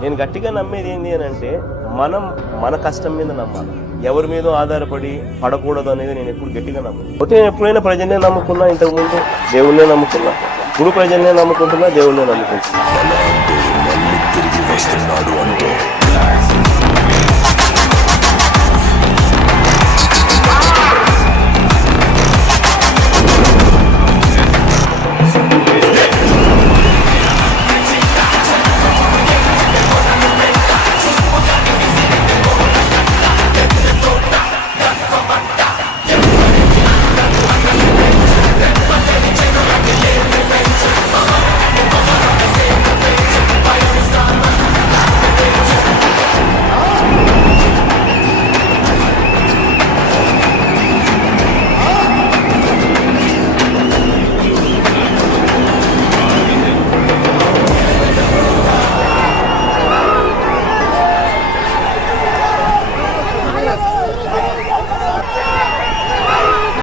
నేను గట్టిగా నమ్మేది ఏంటి అని అంటే మనం మన కష్టం మీద నమ్మాలి, ఎవరి మీద ఆధారపడి పడకూడదు అనేది నేను ఎప్పుడు గట్టిగా నమ్మాను. పోతే నేను ఎప్పుడైనా ప్రజల్నే నమ్ముకున్నా, ఇంతకుముందు దేవుళ్ళనే నమ్ముకున్నా, ఇప్పుడు ప్రజల్నే నమ్ముకుంటున్నా, దేవుళ్ళనే నమ్ముకుంటున్నా.